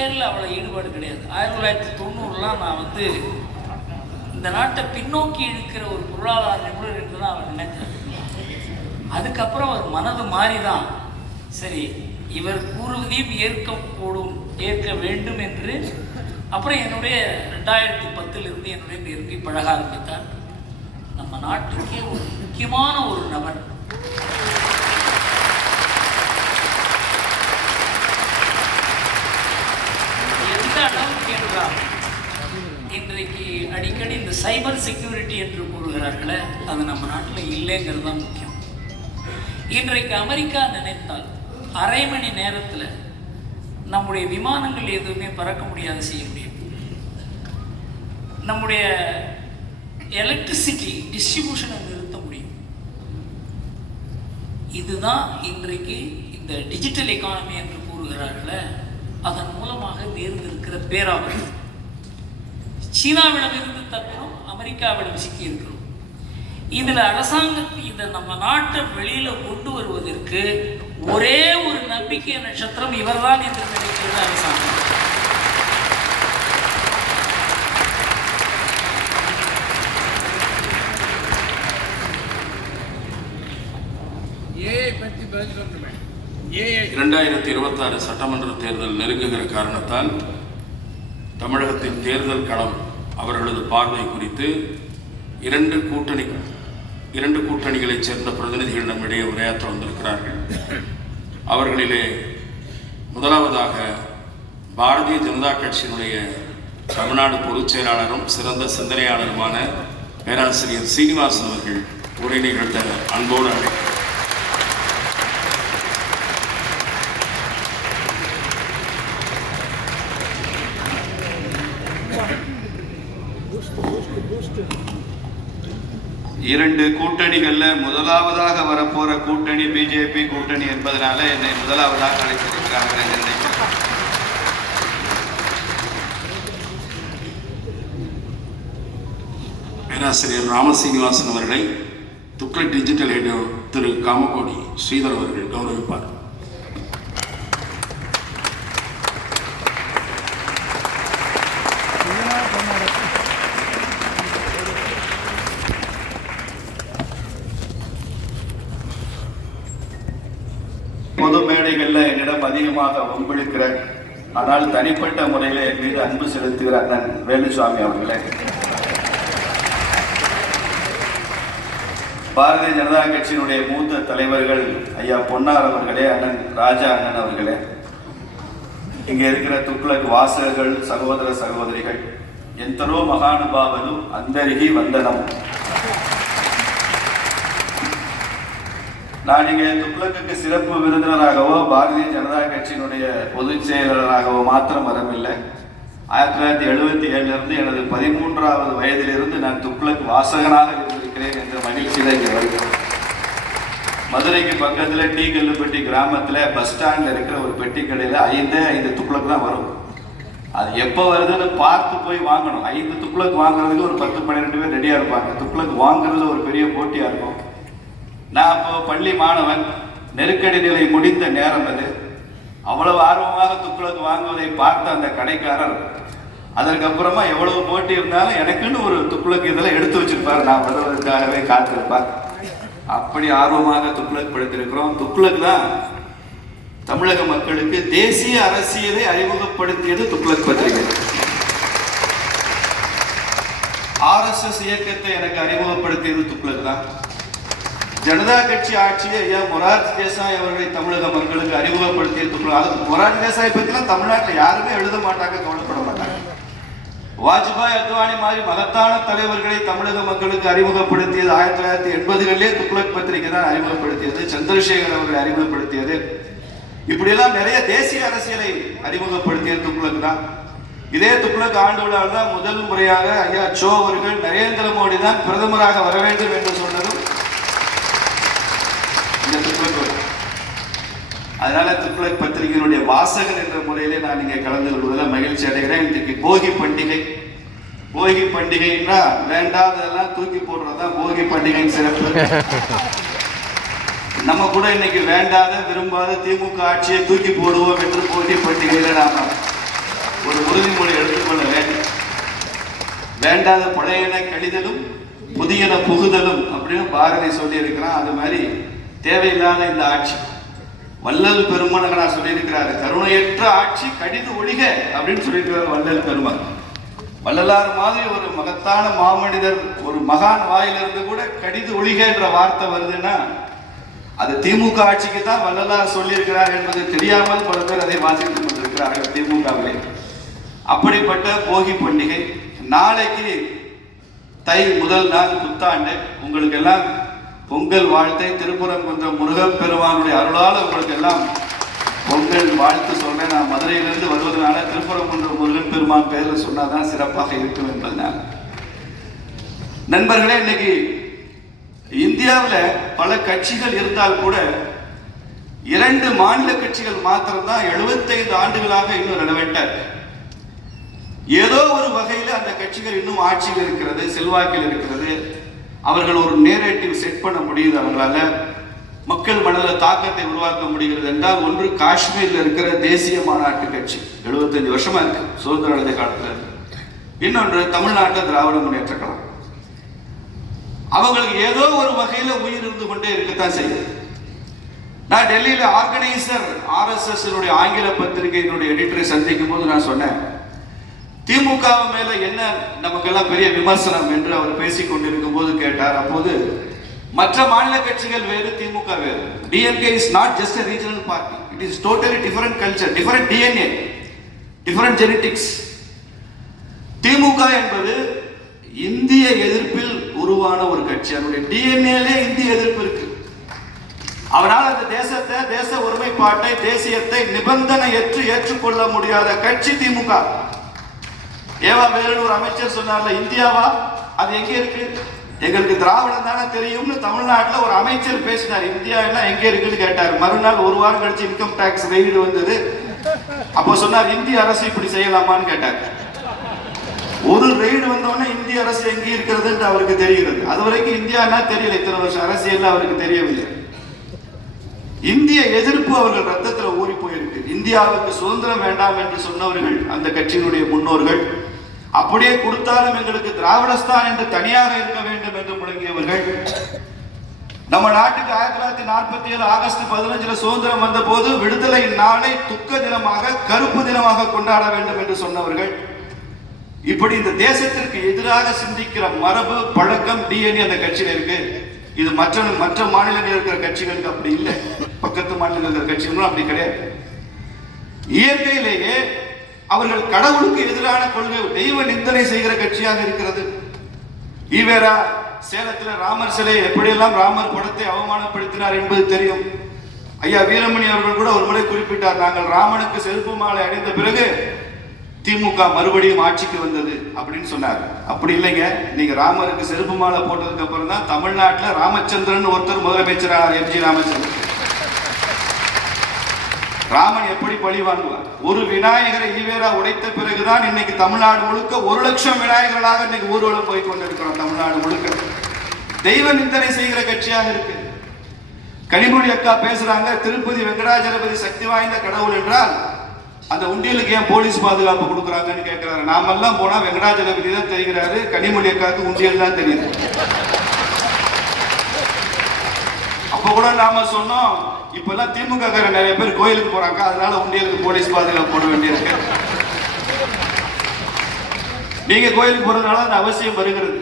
பேரில் அவ்வளோ ஈடுபாடு கிடையாது. 1990 நான் வந்து இந்த நாட்டை பின்னோக்கி இழுக்கிற ஒரு பொருளாதார நிபுணர் என்று தான் அவர் நினைத்தார். அதுக்கப்புறம் அவர் மனது மாறிதான் சரி இவர் கூறுவதையும் ஏற்க வேண்டும் என்று அப்புறம் என்னுடைய 2010 என்னுடைய நெருங்கி பழக ஆரம்பித்தார். நம்ம நாட்டுக்கே ஒரு முக்கியமான ஒரு நபர். எந்த அளவுக்கு என்றால் இன்றைக்கு அடிக்கடி இந்த சைபர் செக்யூரிட்டி என்று கூறுகிறார்களே அது நம்ம நாட்டில் இல்லைங்கிறது தான் முக்கியம். இன்றைக்கு அமெரிக்கா நினைத்தால் அரை மணி நேரத்தில் நம்முடைய விமானங்கள் எதுவுமே பறக்க முடியாது செய்ய முடியும். நம்முடைய எலக்ட்ரிசிட்டி டிஸ்ட்ரிபியூஷனை நிறுத்த முடியும். இதுதான் இன்றைக்கு இந்த டிஜிட்டல் எக்கானமி என்று கூறுகிறார்களே அதன் மூலமாக நேர்ந்திருக்கிற பேராபத்து. சீனாவிடமிருந்து தப்பினோம், அமெரிக்காவிடம் சிக்கி இருக்கிறோம். இதில் அரசாங்கத்தை இதை நம்ம நாட்டை வெளியில் கொண்டு வருவதற்கு ஒரே ஒரு நம்பிக்கை நட்சத்திரம் இவர்தான் என்று நினைக்கிறது அரசாங்கம். பற்றி 2026 சட்டமன்ற தேர்தல் நெருங்குகிற காரணத்தால் தமிழகத்தின் தேர்தல் களம் அவர்களது பார்வை குறித்து இரண்டு கூட்டணிகளைச் சேர்ந்த பிரதிநிதிகள் நம்மிடையே உரையாற்ற வந்திருக்கிறார்கள். அவர்களிலே முதலாவதாக பாரதிய ஜனதா கட்சியினுடைய தமிழ்நாடு பொதுச் செயலாளரும் சிறந்த சிந்தனையாளருமான பேராசிரியர் சீனிவாசன் அவர்கள் உரை நிகழ்த்த அன்போடு அழைக்கிறார். இரண்டு கூட்டணிகள்ல முதலாவதாக வரப்போற கூட்டணி பிஜேபி கூட்டணி என்பதனால என்னை முதலாவதாக அழைத்திருக்கிறார்கள். பேராசிரியர் ராமசீனிவாசன் அவர்களை துக்ளக் டிஜிட்டல் ஹெட் திரு காமகோடி ஸ்ரீதர் அவர்கள் கௌரவிப்பார். பொது மேடைகள்ல என்னிடம் அதிகமாக வம்பிழுக்கிற ஆனால் தனிப்பட்ட முறையில் என் மீது அன்பு செலுத்துகிற அண்ணன் வேலுசாமி அவர்களே, பாரதிய ஜனதா கட்சியினுடைய மூத்த தலைவர்கள் ஐயா பொன்னார் அவர்களே, அண்ணன் ராஜா அண்ணன் அவர்களே, இங்க இருக்கிற துக்ளக் வாசகர்கள், சகோதர சகோதரிகள், எந்தரோ மகானுபாவனு அந்தரிகி வந்தனம். நான் இங்கே துக்ளக்கு சிறப்பு விருந்தினராகவோ பாரதிய ஜனதா கட்சியினுடைய பொதுச் செயலாளராகவோ மாத்திரம் வரவில்லை. 1977 எனது 13வது வயதிலிருந்து நான் துக்ளக் வாசகனாக இருந்திருக்கிறேன் என்ற மகிழ்ச்சியில் இங்கே வருகிறேன். மதுரைக்கு பக்கத்தில் டி கல்லுப்பட்டி கிராமத்தில் பஸ் ஸ்டாண்டில் இருக்கிற ஒரு பெட்டி கடையில் 5 துக்ளக் தான் வரும். அது எப்போ வருதுன்னு பார்த்து போய் வாங்கணும். 5 துக்ளக் வாங்குறதுக்கு ஒரு 10-12 பேர் ரெடியாக இருப்பாங்க. துக்ளக் வாங்குறதுல ஒரு பெரிய போட்டியாக இருக்கும். நான் அப்போ பள்ளி மாணவன், நெருக்கடி நிலை முடிந்த நேரம் அது. அவ்வளவு ஆர்வமாக துக்ளக் வாங்குவதை பார்த்த அந்த கடைக்காரர் அதற்கப்புறமா எவ்வளவு போட்டி இருந்தாலும் எனக்குன்னு ஒரு துக்ளக் இதெல்லாம் எடுத்து வச்சிருப்பார். நான் வருவதற்காகவே காத்திருப்பார். அப்படி ஆர்வமாக துக்ளக் படித்திருக்கிறோம். துக்ளக் தான் தமிழக மக்களுக்கு தேசிய அரசியலை அறிமுகப்படுத்தியது. துக்ளக் பத்திரிகை RSS இயக்கத்தை எனக்கு அறிமுகப்படுத்தியது துக்ளக் தான். ஜனதா கட்சி ஆட்சியை ஐயா மொரார்ஜி தேசாய் அவர்களை தமிழக மக்களுக்கு அறிமுகப்படுத்திய துக்ளக். மொரார்ஜி தேசாய் பற்றிலாம் தமிழ்நாட்டில் யாருமே எழுத மாட்டாங்க, கவலைப்பட மாட்டாங்க. வாஜ்பாய், அத்வானி மாதிரி மகத்தான தலைவர்களை தமிழக மக்களுக்கு அறிமுகப்படுத்தியது 1980களிலே துக்ளக் பத்திரிகை தான் அறிமுகப்படுத்தியது. சந்திரசேகர் அவர்களை அறிமுகப்படுத்தியது. இப்படியெல்லாம் நிறைய தேசிய அரசியலை அறிமுகப்படுத்தியது துக்ளக் தான். இதே துக்ளக் ஆண்டு விழாவில் தான் முதல் முறையாக ஐயா சோ அவர்கள் நரேந்திர மோடி தான் பிரதமராக வர வேண்டும் என்று சொன்னதும் இந்த துக்ளக். அதனால துக்ளக் பத்திரிகையினுடைய வாசகன் என்ற முறையிலே நான் இங்கே கலந்து கொள்வதில் மகிழ்ச்சி அடைகிறேன். இன்றைக்கு போகி பண்டிகை. போகி பண்டிகைன்னா வேண்டாததெல்லாம் தூக்கி போடுறதுதான் போகி பண்டிகையின் சிறப்பு. நம்ம கூட இன்னைக்கு வேண்டாத விரும்பாத திமுக ஆட்சியை தூக்கி போடுவோம் என்று போகி பண்டிகையில நாம ஒரு உறுதிமொழி எடுத்துக்கொள்ள வேண்டும். வேண்டாத பழையன கழிதலும் புதியன புகுதலும் அப்படின்னு பாரதி சொல்லி இருக்கிறான். அது மாதிரி தேவையில்லாத இந்த ஆட்சி, வள்ளல் பெருமகனார் சொல்லியிருக்கிறாரு, கருணையற்ற ஆட்சி கடிது ஒழிக அப்படின்னு சொல்லியிருக்கிறார் வள்ளல் பெருமகன். வள்ளலார் மாதிரி ஒரு மகத்தான மாமனிதர், ஒரு மகான் வாயிலிருந்து கூட கடிது ஒழிக என்ற வார்த்தை வருதுன்னா அது திமுக ஆட்சிக்கு தான் வள்ளலார் சொல்லியிருக்கிறார் என்பது தெரியாமல் பல பேர் அதை வாசித்துக் கொண்டிருக்கிறார்கள் திமுகவிலே. அப்படிப்பட்ட போகி பண்டிகை நாளைக்கு தை முதல் நாள் புத்தாண்டு. உங்களுக்கு எல்லாம் பொங்கல் வாழ்த்தை திருப்பரங்குன்றம் முருகப்பெருமானுடைய அருளால் உங்களுக்கு எல்லாம் பொங்கல் வாழ்த்து சொல்றேன். நான் மதுரையிலிருந்து வருவதனால திருப்பரங்குன்றம் முருகன் பெருமான் பெயரில் சொன்னாதான் சிறப்பாக இருக்கும் என்பதனால். நண்பர்களே, இன்னைக்கு இந்தியாவில் பல கட்சிகள் இருந்தால் கூட 2 மாநில கட்சிகள் மாத்திரம்தான் 75 ஆண்டுகளாக இன்னும் ரெலவெண்டா இருக்கு. ஏதோ ஒரு வகையில் அந்த கட்சிகள் இன்னும் ஆட்சியில் இருக்கிறது, செல்வாக்கில் இருக்கிறது. அவர்கள் ஒரு நேரேட்டிவ் செட் பண்ண முடியுது, அவங்களால மக்கள் மனதில் தாக்கத்தை உருவாக்க முடிகிறது என்றால் ஒன்று காஷ்மீரில் இருக்கிற தேசிய மாநாட்டு கட்சி 75 வருஷமா இருக்கு, சுதந்திர அடைந்த காலத்தில். இன்னொன்று தமிழ்நாட்டில் திராவிட முன்னேற்ற கழகம். அவங்களுக்கு ஏதோ ஒரு வகையில உயிர் இருந்து கொண்டே இருக்கத்தான் செய்யுது. நான் டெல்லியில ஆர்கனைசர் RSS ஆங்கில பத்திரிகையினுடைய எடிட்டரை சந்திக்கும் போது நான் சொன்னேன், திமுக மேல என்ன நமக்கெல்லாம் பெரிய விமர்சனம் என்று அவர் பேசிக் கொண்டிருக்கும் போது கேட்டார். அப்போது மற்ற மாநில கட்சிகள் வேறு, திமுக வேறு. DMK is not just a regional party, it is totally different culture, different DNA, different genetics. திமுக என்பது இந்திய எதிர்ப்பில் உருவான ஒரு கட்சி. அதனுடைய டிஎன்ஏலே இந்திய எதிர்ப்பு இருக்கு. அவனால் அந்த தேசத்தை, தேச ஒருமைப்பாட்டை, தேசியத்தை நிபந்தனையற்று ஏற்றுக்கொள்ள முடியாத கட்சி திமுக. ஏவா வேலுன்னு ஒரு அமைச்சர் சொன்னார்ல, இந்தியாவா அது எங்க இருக்கு, எங்களுக்கு திராவிடம் தானே தெரியும்னு தமிழ்நாட்டில் ஒரு அமைச்சர் பேசினார். இந்தியா எல்லாம் எங்க இருக்குன்னு கேட்டார். மறுநாள் ஒரு வாரம் கழிச்சு இன்கம் டாக்ஸ் ரெய்டு வந்தது. அப்போ சொன்னார், இந்திய அரசு இப்படி செய்யலாமான்னு கேட்டார். ஒரு ரெய்டு வந்தோடனே இந்திய அரசு எங்கே இருக்கிறது என்று அவருக்கு தெரிகிறது. அது வரைக்கும் இந்தியானா தெரியல, இத்தனை வருஷம் அரசியல் அவருக்கு தெரியவில்லை. இந்திய எதிர்ப்பு அவர்கள் ரத்தத்தில் ஊறி போயிருக்கு. இந்தியாவுக்கு சுதந்திரம் வேண்டாம் என்று சொன்னவர்கள் அந்த கட்சியினுடைய முன்னோர்கள். அப்படியே கொடுத்தாலும் எங்களுக்கு திராவிடஸ்தான் என்று தனியாக இருக்க வேண்டும் என்று முழங்கியவர்கள். நம்ம நாட்டுக்கு 1947 ஆகஸ்ட் 15 சுதந்திரம் வந்த போது விடுதலை நாளை துக்க தினமாக, கருப்பு தினமாக கொண்டாட வேண்டும் என்று சொன்னவர்கள். இப்படி இந்த தேசத்திற்கு எதிராக சிந்திக்கிற மரபு, பழக்கம், டிஎன்ஏ அந்த கட்சியில இருக்கு. இது மற்ற மாநிலங்களில் இருக்கிற கட்சிகளுக்கு அப்படி இல்லை. பக்கத்து மாநிலங்களில் இருக்கிற கட்சிகளும் அப்படி கிடையாது. இயற்கையிலேயே அவர்கள் கடவுளுக்கு எதிரான கொள்கை, தெய்வ நிந்தனை செய்கிற கட்சியாக இருக்கிறது. ஈவேரா சேலத்தில் ராமர் சிலை எப்படியெல்லாம் ராமர் படத்தை அவமானப்படுத்தினார் என்பது தெரியும். ஐயா வீரமணி அவர்கள் கூட ஒரு முறை குறிப்பிட்டார், நாங்கள் ராமனுக்கு செருப்பு மாலை அணிந்த பிறகு திமுக மறுபடியும் ஆட்சிக்கு வந்தது அப்படின்னு சொன்னார். அப்படி இல்லைங்க, நீங்க ராமருக்கு செருப்பு மாலை போட்டதுக்கு அப்புறம் தான் தமிழ்நாட்டில் ராமச்சந்திரன் ஒருத்தர் முதலமைச்சரானார், MG ராமச்சந்திரன். ராமன் எப்படி பழி வாங்குவார்? ஒரு விநாயகரை ஈவேரா உடைத்த பிறகுதான் இன்னைக்கு தமிழ்நாடு முழுக்க 1 லட்சம் விநாயகர்களாக இன்னைக்கு ஊர்வலம் போய் கொண்டிருக்கிறோம். தமிழ்நாடு முழுக்க தெய்வ நிந்தனை செய்கிற கட்சியாக இருக்கு. கனிமொழி அக்கா பேசுறாங்க, திருப்பதி வெங்கடாஜலபதி சக்தி வாய்ந்த கடவுள் என்றால் அந்த உண்டியலுக்கு ஏன் போலீஸ் பாதுகாப்பு கொடுக்குறாங்கன்னு கேட்கிறாரு. நாமெல்லாம் போனா வெங்கடாஜலபதி தான் தெரிகிறாரு, கனிமொழி அக்காவுக்கு உண்டியல் தான் தெரியுது. அப்ப கூட நாம சொன்னோம், இப்பெல்லாம் திமுக காரங்க நிறைய பேர் கோயிலுக்கு போறாங்க, அதனால உண்டியலுக்கு போலீஸ் பாதுகாப்பு போட வேண்டியிருக்கு. நீங்க கோயிலுக்கு போறதுனால அந்த அவசியம் வருகிறது.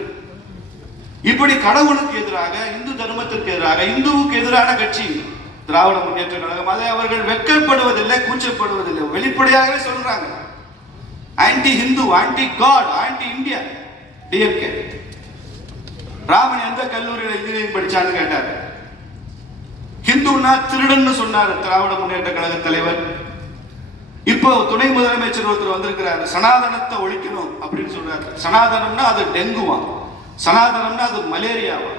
இப்படி கடவுளுக்கு எதிராக, இந்து தர்மத்திற்கு எதிராக, இந்துவுக்கு எதிரான கட்சி திராவிட முன்னேற்ற கழகம். அதை அவர்கள் வெட்கப்படுவதில்லை, கூச்சப்படுவதில்லை, வெளிப்படையாகவே சொல்றாங்க. Anti Hindu, anti god, anti India DMK. Raman எந்த கல்லூரியில் இன்ஜினியரிங் படிச்சான்னு கேட்டார். ஹிந்துன்னா திருடன்னு சொன்னார் திராவிட முன்னேற்ற கழக தலைவர். இப்போ துணை முதலமைச்சர் ஒருத்தர் வந்திருக்கிறார், சனாதனத்தை ஒழிக்கணும் அப்படின்னு சொல்றாரு. சனாதனம்னா அது டெங்குவா, சனாதனம்னா அது மலேரியாவா,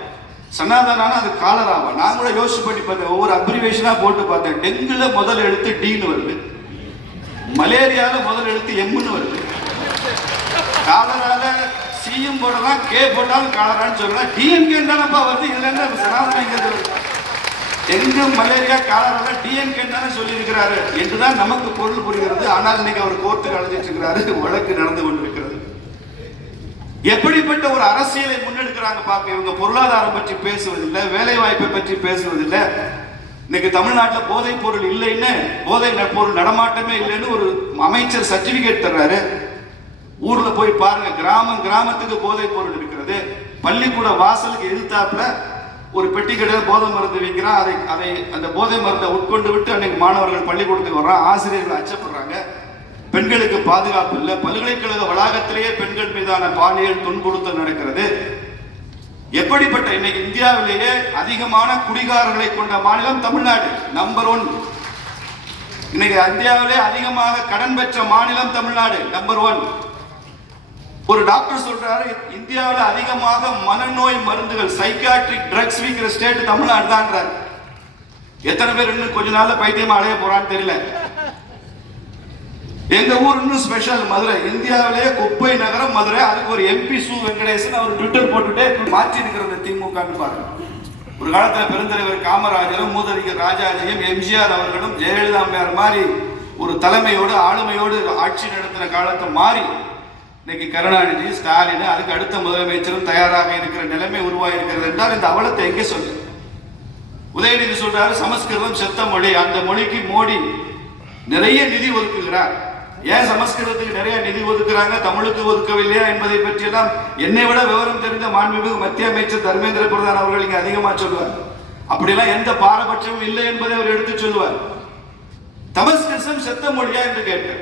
சனாதனான அது காலராவா. நான் கூட யோசிச்சு பண்ணி பார்த்தேன், ஒவ்வொரு அப்ரிவேஷனா போட்டு பார்த்தேன். டெங்குல முதல் எழுத்து டீன்னு வருது, மலேரியால முதல் எழுத்து எம்னு வருது, காலரால சியும் போடலாம், கே போட்டாலும் காலரான்னு சொல்லலாம், DMK தானப்பா வருது. இதுல என்ன சனாதனம்? டெங்கு மலேரியா காலரா டிஎன்கே தானே சொல்லி இருக்கிறாரு என்றுதான் நமக்கு பொருள் புரிகிறது. ஆனால் இன்னைக்கு அவர் கோர்ட்டுக்கு அழைச்சிட்டு இருக்கிறாரு, வழக்கு நடந்து கொண்டிருக்கிறது. எப்படிப்பட்ட ஒரு அரசியலை முன்னெடுக்கிறாங்க பார்க்க. இவங்க பொருளாதாரம் பற்றி பேசுவதில்லை, வேலை வாய்ப்பை பற்றி பேசுவதில்லை. இன்னைக்கு தமிழ்நாட்டில் போதைப் பொருள் இல்லைன்னு, போதை பொருள் நடமாட்டமே இல்லைன்னு ஒரு அமைச்சர் சர்டிபிகேட் தர்றாரு. ஊர்ல போய் பாருங்க, கிராமத்துக்கு போதைப் பொருள் இருக்கிறது. பள்ளிக்கூட வாசலுக்கு எதிர்த்தாப்புல ஒரு பெட்டி கடையில் போதை மருந்து விற்கிறான். அதை அந்த போதை மருந்தை உட்கொண்டு விட்டு அன்னைக்கு மாணவர்கள் பள்ளிக்கூடத்துக்கு வர்றான், ஆசிரியர்கள் அச்சப்படுறாங்க. பெண்களுக்கு பாதுகாப்பு இல்லை. பல்கலைக்கழக வளாகத்திலேயே பெண்கள் மீதான பாலியல் துன்புறுத்தல் நடக்கிறது. எப்படிப்பட்ட இன்னைக்கு இந்தியாவிலேயே அதிகமான குடிகாரர்களை கொண்ட மாநிலம் தமிழ்நாடு, நம்பர் 1. இன்னைக்கு இந்தியாவிலே அதிகமாக கடன் பெற்ற மாநிலம் தமிழ்நாடு, நம்பர் 1. ஒரு டாக்டர் சொல்றாரு, இந்தியாவில் அதிகமாக மனநோய் மருந்துகள் சைக்காட்ரிக் ட்ரக்ஸ் விற்கிற ஸ்டேட் தமிழ்நாடு தான். எத்தனை பேர் இன்னும் கொஞ்ச நாள்ல பைத்தியமா அலைய போறான்னு தெரியல. எங்க ஊர் இன்னும் ஸ்பெஷல், மதுரை. இந்தியாவிலேயே குப்பை நகரம் மதுரை. அதுக்கு ஒரு எம்பி சு வெங்கடேசன் அவர் ட்விட்டர் போட்டுட்டே மாற்றி இருக்கிறது திமுக பாருங்க. ஒரு காலத்துல பெருந்தலைவர் காமராஜரும் மூதறிஞர் ராஜாஜியும் எம்ஜிஆர் அவர்களும் ஜெயலலிதா அம்மையார் மாதிரி ஒரு தலைமையோடு ஆளுமையோடு ஆட்சி நடத்தின காலத்தை மாறி இன்னைக்கு கருணாநிதி, ஸ்டாலின், அதுக்கு அடுத்த முதலமைச்சரும் தயாராக இருக்கிற நிலைமை உருவாயிருக்கிறது என்றால் இந்த அவலத்தை எங்கே சொல்லு. உதயநிதி சொல்றாரு சமஸ்கிருதம் செத்த மொழி, அந்த மொழிக்கு மோடி நிறைய நிதி ஒதுக்குகிறார். ஏன் சமஸ்கிருதத்துக்கு நிறைய நிதி ஒதுக்குறாங்க, தமிழுக்கு ஒதுக்கவில்லையா என்பதை பற்றியெல்லாம் என்னை விட விவரம் தெரிந்த மாண்புமிகு மத்திய அமைச்சர் தர்மேந்திர பிரதான் அவர்கள் இங்கே அதிகமாக சொல்லுவார். அப்படிலாம் எந்த பாரபட்சமும் இல்லை என்பதை அவர் எடுத்து சொல்லுவார். சமஸ்கிருதம் செத்த மொழியா என்று கேட்டார்.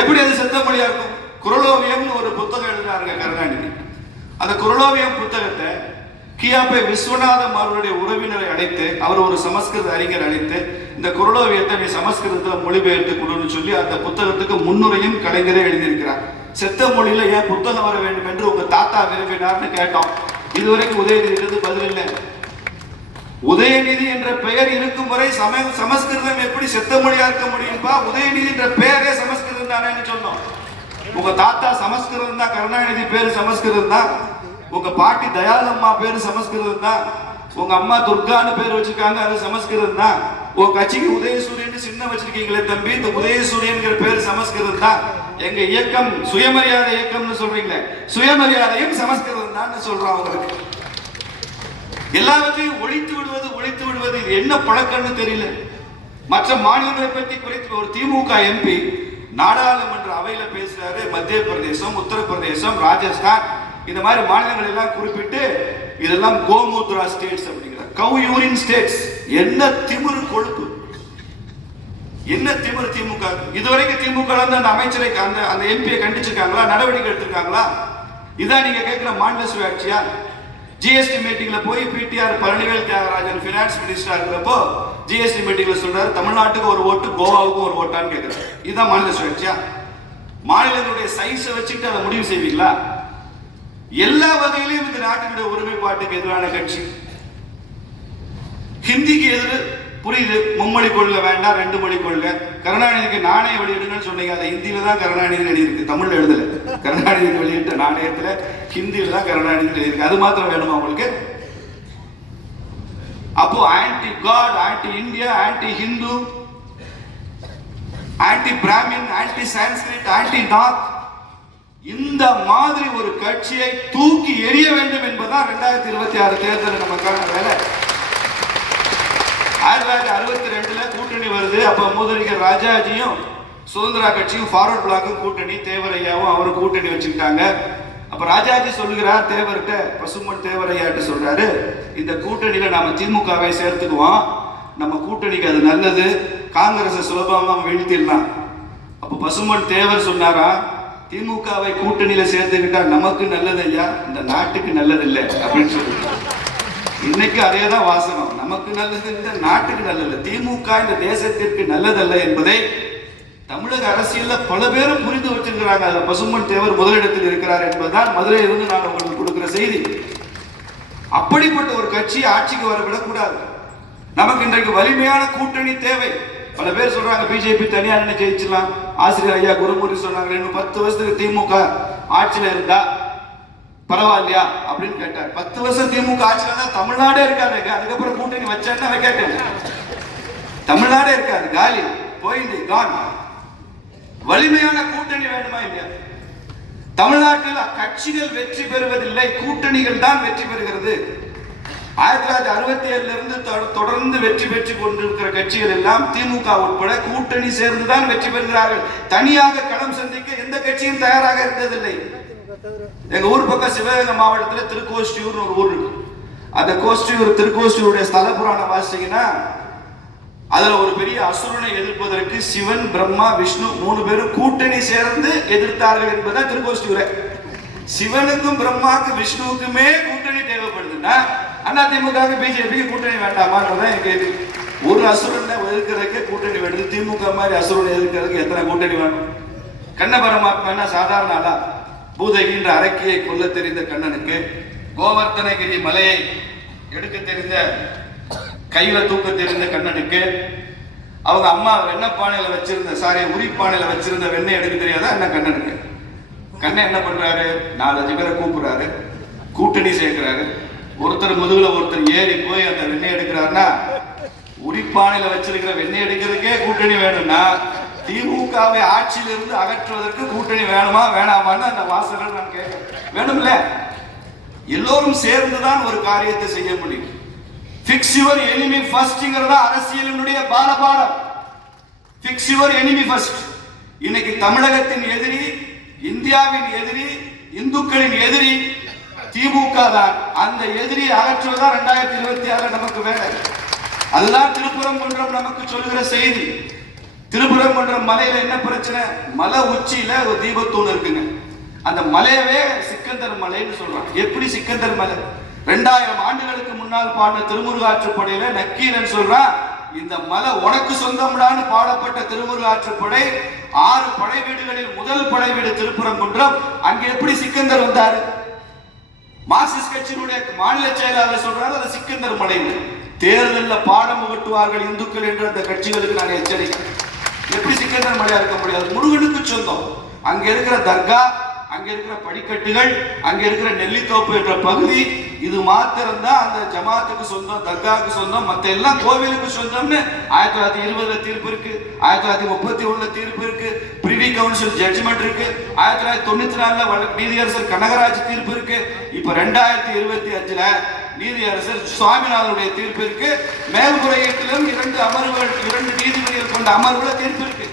எப்படி அது செத்த மொழியா இருக்கும்? குரலோவியம் ஒரு புத்தகம் எழுதினாருங்க கருணாநிதி. அந்த குரலோவியம் புத்தகத்தை கியாபே விஸ்வநாதம் அவருடைய உறவினரை அழைத்து, அவர் ஒரு சமஸ்கிருத அறிஞர் அழைத்து, இந்த குரலோவியத்தை நீ சமஸ்கிருதத்தில் மொழிபெயர்த்து கொடுன்னு சொல்லி அந்த புத்தகத்துக்கு முன்னுரையும் கலைஞரே எழுதியிருக்கிறார். செத்த மொழியில ஏன் புத்தகம் வர வேண்டும் என்று உங்க தாத்தா விரும்பினார்னு கேட்டோம். இதுவரைக்கும் உதயநிதி பதில் இல்லை. உதயநிதி என்ற பெயர் இருக்கும் வரை சமஸ்கிருதம் எப்படி செத்த மொழியா இருக்க முடியும்பா? உதயநிதி என்ற பெயரே சமஸ்கிருதம் தானே சொன்னோம். உங்க தாத்தா சமஸ்கிருதம் தான், கருணாநிதி பேரு சமஸ்கிருதம் தான், உங்க பாட்டி தயாளம்மா பேரு சமஸ்கிருதம் தான், உங்க அம்மா துர்கான்னு பேர் வச்சிருக்காங்க, அது சமஸ்கிருதம் தான். உங்க கட்சிக்கு உதயசூரியன் சின்ன வச்சிருக்கீங்களே தம்பி, இந்த உதயசூரியன் பேர் சமஸ்கிருதம் தான். எங்க இயக்கம் சுயமரியாதை இயக்கம்னு சொல்றீங்களே, சுயமரியாதையும் சமஸ்கிருதம் தான் சொல்றோம். அவங்களுக்கு எல்லாவற்றையும் ஒழித்து விடுவது என்ன பழக்கம்னு தெரியல. மற்ற மாநிலங்களை பற்றி குறைத்து ஒரு திமுக எம்பி நாடாளுமன்ற அவையில பேசுறாரு. மத்திய பிரதேசம், உத்தரப்பிரதேசம், ராஜஸ்தான் இந்த மாதிரி மாநிலங்கள் எல்லாம் குறிப்பிட்டு இதெல்லாம் கோமுத்ரா ஸ்டேட்ஸ் அப்படிங்கிறார், கவ் யூரின் ஸ்டேட்ஸ். என்ன திமிரு கொழுப்பு, என்ன திமிரு திமுக. இதுவரைக்கும் திமுக அந்த அமைச்சரை அந்த எம்பியை கண்டிச்சிருக்காங்களா, நடவடிக்கை எடுத்திருக்காங்களா? இதான் நீங்க கேட்கிற மாநில சுயாட்சியா? ஜிஎஸ்டி மீட்டிங்ல போய் பிடிஆர் பழனிவேல் தியாகராஜன் பினான்ஸ் மினிஸ்டரா இருக்கிறப்போ ஜிஎஸ்டி மீட்டிங்ல சொல்றாரு தமிழ்நாட்டுக்கு ஒரு ஓட்டு, கோவாவுக்கு ஒரு ஓட்டான்னு கேட்கிறாரு. இதுதான் மாநில சுயாட்சியா? மாநிலங்களுடைய சைஸை வச்சுட்டு அதை முடிவு செய்வீங்களா? எல்லா வகையிலும் இந்த நாட்டினுடைய ஒருமைப்பாட்டுக்கு எதிரான கட்சி. ஹிந்திக்கு எதிர புரியுது, மும்மொழி கொள்கை வேண்டாம், 2 மொழி கொள்கை. கருணாநிதிக்கு நாணய வெளியிடுங்கன்னு சொன்னீங்க, அதை ஹிந்தியில தான் கருணாநிதி எழுதியிருக்கு, தமிழ்ல எழுதல. கருணாநிதி வெளியிட்ட நாணயத்துல ஹிந்தியில தான் கருணாநிதி எழுதியிருக்கு. அது மாத்திரம் வேணுமா உங்களுக்கு? அப்போ anti god, anti India, anti Hindu, anti Brahmin, anti Sanskrit, anti north, இந்த மாதிரி ஒரு கட்சியை தூக்கி எறிய வேண்டும் என்பதுதான் 2026 தேர்தல் நமக்கான வேலை. 1962 கூட்டணி வருது. அப்ப மூதறிஞர் ராஜாஜியும் சுதந்திரா கட்சியும் ஃபார்வர்ட் பிளாக்கும் கூட்டணி, தேவரையாவும் அவரும் கூட்டணி வச்சுக்கிட்டாங்க. அப்ப ராஜாஜி சொல்லுகிறார் தேவர்கிட்ட, பசும்பொன் தேவரையாட்டு சொல்றாரு, இந்த கூட்டணியில நாம திமுகவை சேர்த்துக்குவோம், நம்ம கூட்டணிக்கு அது நல்லது, காங்கிரஸ் சுலபமா வீழ்த்திடலாம். அப்ப பசும்பொன் தேவர் சொன்னாரா, திமுகவை கூட்டணியில சேர்த்துக்கிட்டா நமக்கு நல்லது ஐயா, இந்த நாட்டுக்கு நல்லது இல்லை அப்படின்னு சொல்லிட்டு. இன்னைக்கு அதே தான் வாசகம், நமக்கு நல்லது, இந்த நாட்டுக்கு நல்லது, திமுக இந்த தேசத்திற்கு நல்லதல்ல என்பதை தமிழக அரசியல்ல பல பேரும் புரிந்து வச்சிருக்கிறாங்க. அதுல பசும்பொன் தேவர் முதலிடத்தில் இருக்கிறார் என்பதுதான் மதுரையிலிருந்து நான் உங்களுக்கு கொடுக்கிற செய்தி. அப்படிப்பட்ட ஒரு கட்சி ஆட்சிக்கு வரவிடக்கூடாது. நமக்கு இன்றைக்கு வலிமையான கூட்டணி தேவை. பல பேர் சொல்றாங்க பிஜேபி தனியா நின்று ஜெயிச்சிடலாம். ஆசிரியர் ஐயா குருமூர்த்தி சொன்னாங்க, இன்னும் 10 வருஷத்துக்கு திமுக ஆட்சியில இருந்தா பரவாயில்லையா அப்படின்னு கேட்டார். 10 வருஷம் திமுக ஆட்சியில தான் தமிழ்நாடே இருக்காது. அதுக்கப்புறம் கூட்டணி வச்சேன்னா வைக்கட்டேன். தமிழ்நாடே இருக்காது, காலி, போயிட்டு கான். வலிமையான கூட்டணி வேணுமா இல்லையா? தமிழ்நாட்டில் கட்சிகள் வெற்றி பெறுவதில்லை, கூட்டணிகள் தான் வெற்றி பெறுகிறது. 1967 இருந்து தொடர்ந்து வெற்றி பெற்று கொண்டிருக்கிற கட்சிகள் எல்லாம் திமுக உட்பட கூட்டணி சேர்ந்துதான் வெற்றி பெறுகிறார்கள். தனியாக களம் சந்திக்க எந்த கட்சியும் தயாராக இருந்ததில்லை. எங்க ஊர் பக்கம் சிவகங்கை மாவட்டத்தில் திருக்கோஷ்டியூர் ஒரு ஊர் இருக்கு. அந்த கோஷ்டியூர் திருக்கோஷ்டியூருடைய ஸ்தல புராணம் வாசிச்சீங்கன்னா அதுல ஒரு பெரிய அசுரனை எதிர்ப்பதற்கு சிவன், பிரம்மா, விஷ்ணு 3 பேரும் கூட்டணி சேர்ந்து எதிர்த்தார்கள் என்பதுதான் திருக்கோஷ்டியூரை. சிவனுக்கும் பிரம்மாவுக்கும் விஷ்ணுவுக்குமே கூட்டணி தேவைப்படுதுன்னா அதிமுக பிஜேபிக்கு கூட்டணி வேண்டாமான்றதான் என் கேள்வி. ஒரு அசுரனை எதிர்க்கிறதுக்கு கூட்டணி வேணுது, திமுக மாதிரி அசுரனை எதிர்க்கிறதுக்கு எத்தனை கூட்டணி வேணும்? கண்ண பரமாத்மா சாதாரண ஆளா? பூதகின்ற அரக்கியை கொல்ல தெரிந்த கண்ணனுக்கு, கோவர்த்தனகிரி மலையை எடுக்க தெரிந்த கையில தூக்க தெரிந்த கண்ணனுக்கு, அவங்க அம்மா வெண்ணப்பானையில வச்சிருந்த உரிப்பானையில வச்சிருந்த வெண்ணெய் எடுக்க தெரியாதா என்ன கண்ணனுக்கு? கண்ணன் என்ன பண்றாரு? 4-5 பேரை கூப்பிடுறாரு, கூட்டணி சேர்க்கிறாரு. ஒருத்தர் முதுகுல ஒருத்தர் ஏறி போய் அந்த வெண்ணெய் எடுக்கிறாருன்னா, உரிப்பானையில வச்சிருக்கிற வெண்ணெய் எடுக்கிறதுக்கே கூட்டணி வேணும்னா திமுகவை ஆட்சியிலிருந்து அகற்றுவதற்கு கூட்டணி வேணுமா வேணாமான்னு அந்த வாசகர்கள் நான் கேட்கிறேன். வேணும்ல? எல்லோரும் சேர்ந்துதான் ஒரு காரியத்தை செய்ய முடியும். ஃபிக்ஸ் யுவர் எனிமி ஃபர்ஸ்ட்ங்கிறதா அரசியலினுடைய பாரபாரம். Fix your enemy first. இன்னைக்கு தமிழகத்தின் எதிரி, இந்தியாவின் எதிரி, இந்துக்களின் எதிரி திமுக தான். அந்த எதிரியை அகற்றுவதா 2026 நமக்கு வேலை. அதுதான் திருப்பரங்குன்றம் நமக்கு சொல்லுகிற செய்தி. திருப்பரங்குன்றம் மலையில என்ன பிரச்சனை? மலை உச்சியில ஒரு தீபத்தூண் இருக்குங்க. அந்த மலையவே சிக்கந்தர் மலைன்னு சொல்றாங்க. எப்படி சிக்கந்தர் மலை? 2000 ஆண்டுகளுக்கு முன்னால் பாடின திருமுருகாற்றுப்படையில நக்கீரன் சொல்றான், இந்த மலை உனக்கு சொந்தம்டான்னு பாடப்பட்ட திருமுருகாற்றுப்படை 6 படை வீடுகளில் முதல் படை வீடு திருப்பரங்குன்றம். அங்க எப்படி சிக்கந்தர் வந்தாரு? மார்க்சிஸ்ட் கட்சியினுடைய மாநில செயலாளர் சொல்றாரு அது சிக்கந்தர் மலைன்னு. தேர்தலில் பாடம் புகட்டுவார்கள் இந்துக்கள் என்ற அந்த கட்சிகளுக்கு நான் எச்சரிக்கிறேன். எப்படி சிக்கந்தர் மலையா இருக்க முடியாது? முருகனுக்கு சொந்தம். அங்க இருக்கிற தர்கா, அங்க இருக்கிற படிக்கட்டுகள், அங்க இருக்கிற நெல்லித்தோப்பு என்ற பகுதி, இது மாத்திரம்தான் அந்த ஜமாத்துக்கு சொந்தம், தர்காவுக்கு சொந்தம். மற்ற எல்லாம் கோவிலுக்கு சொந்தம்னு 1920 தீர்ப்பு இருக்கு, 1931 தீர்ப்பு இருக்கு, பிரிவி கவுன்சில் ஜட்ஜ்மெண்ட் இருக்கு, 1994 நீதியரசர் கனகராஜ் தீர்ப்பு இருக்கு, இப்ப 2025 நீதியரசர் சுவாமிநாதனுடைய தீர்ப்பு இருக்கு. மேல்முறையீட்டிலும் 2 அமர்வுகள், 2 நீதிபதிகள் கொண்ட அமர்வுல தீர்ப்பு இருக்கு.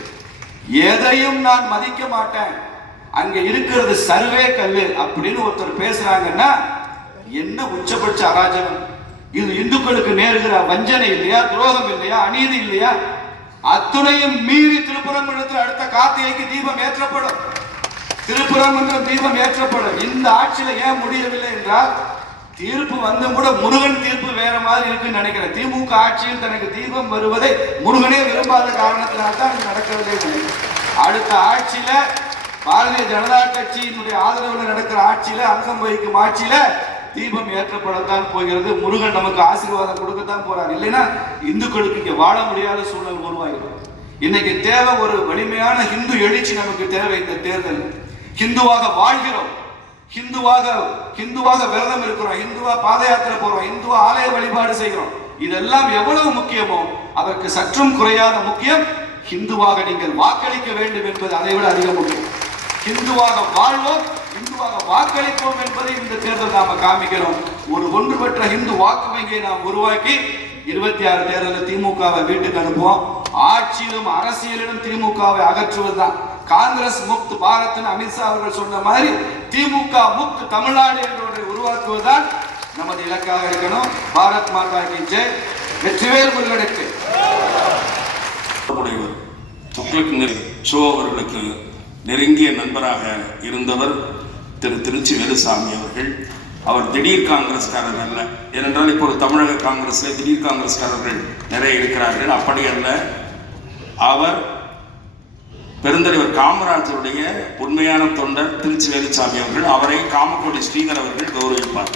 எதையும் நான் மதிக்க மாட்டேன், அங்க இருக்கிறது சர்வே கல்லு அப்படின்னு ஒருத்தர் பேசுறாங்கன்னா என்ன உச்சபட்ச அராஜகம் இது? இந்துக்களுக்கு நேருகிற வஞ்சனை இல்லையா? துரோகம் இல்லையா? அநீதி இல்லையா? அத்துணையும் மீறி திருப்பரங்குன்றத்தில் அடுத்த கார்த்திகைக்கு தீபம் ஏற்றப்படும். திருப்பரங்குன்றம் தீபம் ஏற்றப்படும். இந்த ஆட்சியில ஏன் முடியவில்லை என்றால் தீர்ப்பு வந்தும் கூட முருகன் தீர்ப்பு வேற மாதிரி இருக்குன்னு நினைக்கிறேன். திமுக ஆட்சியில் தனக்கு தீபம் வருவதை முருகனே விரும்பாத காரணத்தினால தான் இது நடக்கவில்லை. அடுத்த ஆட்சியில பாரதிய ஜனதா கட்சியினுடைய ஆதரவில் நடக்கிற ஆட்சியில, அங்கம் வகிக்கும் ஆட்சியில தீபம் ஏற்றப்படத்தான் போகிறது. முருகன் நமக்கு ஆசீர்வாதம் கொடுக்கத்தான் போறார். இல்லைன்னா இந்துக்களுக்கு இங்க வாழ முடியாத சூழல் உருவாகிடும். இன்னைக்கு தேவை ஒரு வலிமையான ஹிந்து எழுச்சி நமக்கு தேவை. இந்த தேர்தல் ஹிந்துவாக வாழ்கிறோம், ஹிந்துவாக விரதம் இருக்கிறோம், ஹிந்துவா பாத யாத்திரை போறோம், ஹிந்துவா ஆலய வழிபாடு செய்கிறோம். இதெல்லாம் எவ்வளவு முக்கியமோ அதற்கு சற்றும் குறையாத முக்கியம் ஹிந்துவாக நீங்கள் வாக்களிக்க வேண்டும் என்பது அதை விட அதிக முக்கியம். ஹிந்துவாக வாழ்வோம், ஹிந்துவாக வாக்களிப்போம் என்பதை இந்த தேர்தல் நாம காமிக்கிறோம். ஒரு ஒன்றுபட்ட ஹிந்து வாக்கு வங்கியை நாம் உருவாக்கி 26 தேர்தலில் திமுகவை வீட்டுக்கு அனுப்புவோம். ஆட்சியிலும் அரசியலிலும் திமுகவை அகற்றுவதுதான். காங்கிரஸ் முக்த் பாரத் அமித்ஷா அவர்கள் சொன்ன மாதிரி திமுக முக்த் தமிழ்நாடு என்ற ஒன்றை உருவாக்குவதுதான் நமது இலக்காக இருக்கணும். பாரத் மாதா கி ஜெய். வெற்றிவேல் முருகனுக்கு. துக்ளக் சோ அவர்களுக்கு நெருங்கிய நண்பராக இருந்தவர் திரு திருச்சி வேலுசாமி அவர்கள். அவர் திடீர் காங்கிரஸ்காரர் அல்ல. ஏனென்றால் இப்போது தமிழக காங்கிரஸில் திடீர் காங்கிரஸ்காரர்கள் நிறைய இருக்கிறார்கள். அப்படி அல்ல. அவர் பெருந்தலைவர் காமராஜருடைய உண்மையான தொண்டர் திருச்சி வேலுசாமி அவர்கள். அவரை காமக்கோடி ஸ்ரீதர் அவர்கள் கௌரவிப்பார்.